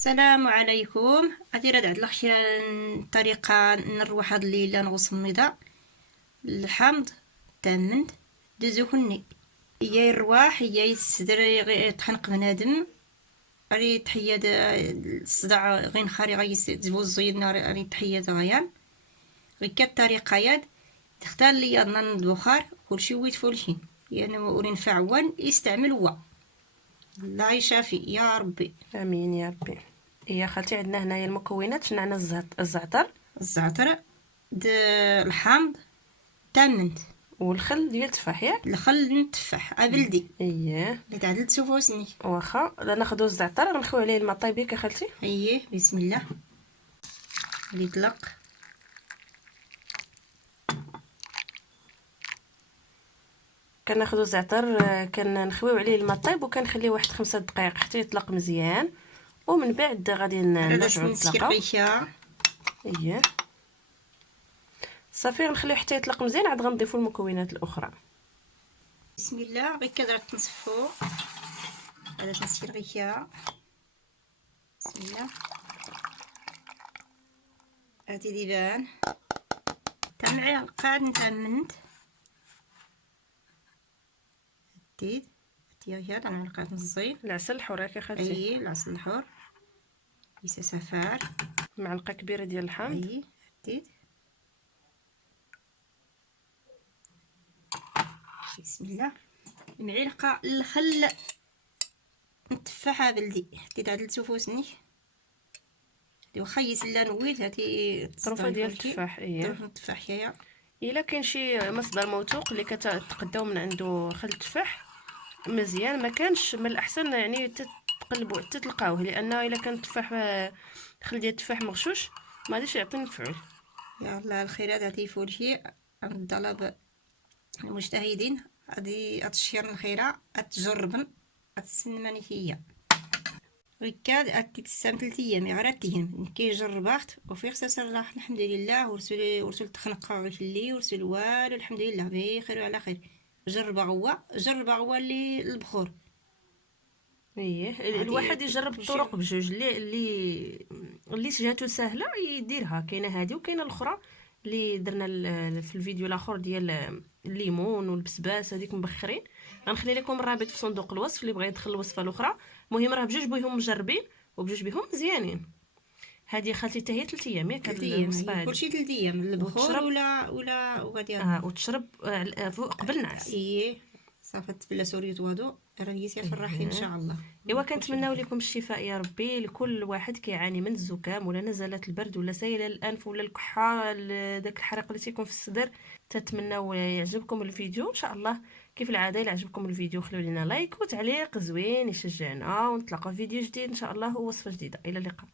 السلام عليكم. غادي راه عند الطريقه نروح هاد الليله نغوص النضا الحامض تامنت دوزوكني هي الرواح هي الصدر تحنق بنادم ري تحيه الصداع غير خاري غي تزوز زيدنا ري تحيه غيان غير كالطريقه ياد تختار لي أدنى البخار كلشي ويت فولشين يعني ورينفع وان يستعمل هو الله يشافي يا ربي. امين يا ربي. هي خالتي عندنا هنايا المكونات شنعنا الزعتر الحامض تامنت والخل ديال التفاح ياك الخل نتفاح بلدي اييه اللي تعدلت سوفوسني. واخا ناخذوا الزعتر غنخوي عليه الماء طايبيك يا خالتي. اييه بسم الله اللي يطلق كناخذوا الزعتر كنخويو عليه الماء طايب وكنخليه واحد 5 دقائق حتى يطلق مزيان ومن بعد غادي نرجعوا نطلقوا. اييه صافي غنخليو حتى يطلق مزيان عاد غنضيفوا المكونات الاخرى. بسم الله غير كذا تنصفو هذا تنسير غير كذا بسم الله هادي ديبان تمعي قاعد نتامنت هديت هادي هاد انا قاعد نصيب العسل الحر ياك يا خالتي. اي العسل الحر ليس سفار معلقه كبيره ديال الحامض. اي هديت بسم الله معلقه الخل نتفاحه بلدي حتى تعدل سوفوسني واخا يسلا نويت هاتي طرفه ديال التفاح. اييه طرف التفاح يايا الا كاين شي مصدر موثوق اللي كتقداو من عنده خل التفاح مزيان، ما كانش من الاحسن يعني تقلبوا حتى تلقاوه، لان الا كان التفاح خل ديال التفاح مغشوش ما غاديش يعطي مفعول. يا الله الخيرات هاتي فولشي عند طلب المجتهدين غادي اتشير الخيره اتجربن اتسنماني هي ركاد أكيد السام 3 أيام غراتيهم كي جربت وفي خساسر الله الحمد لله ورسل تخنق غير اللي ورسل والو الحمد لله بخير وعلى خير. جرب غوا اللي البخور. ايه الواحد يجرب الطرق بجوج اللي جاتو سهله يديرها. كاينه هذه وكاينه الاخرى اللي درنا في الفيديو الاخر ديال الليمون والبسباس هذيك مبخرين. غنخلي لكم الرابط في صندوق الوصف اللي بغى يدخل الوصفه الاخرى. المهم راه بجوج بهم مجربين وبجوج بهم مزيانين. هذه خالتي حتى هي 3 ايام ياك الوصفه هذه كلشي 3 ايام البخور ولا وغادي وتشرب قبل النعاس. اييه صافت بلا سوريت وادو راه يسير فرحي ان شاء الله. ايوا كنتمناو لكم الشفاء يا ربي لكل واحد كيعاني من الزكام ولا نزلات البرد ولا سيل الانف ولا الكحه داك الحريق اللي تيكون في الصدر. تتمناو يعجبكم الفيديو ان شاء الله. كيف العاده الا عجبكم الفيديو خليو لنا لايك وتعليق زوين يشجعنا ونتلاقاو في فيديو جديد ان شاء الله ووصفه جديده. الى اللقاء.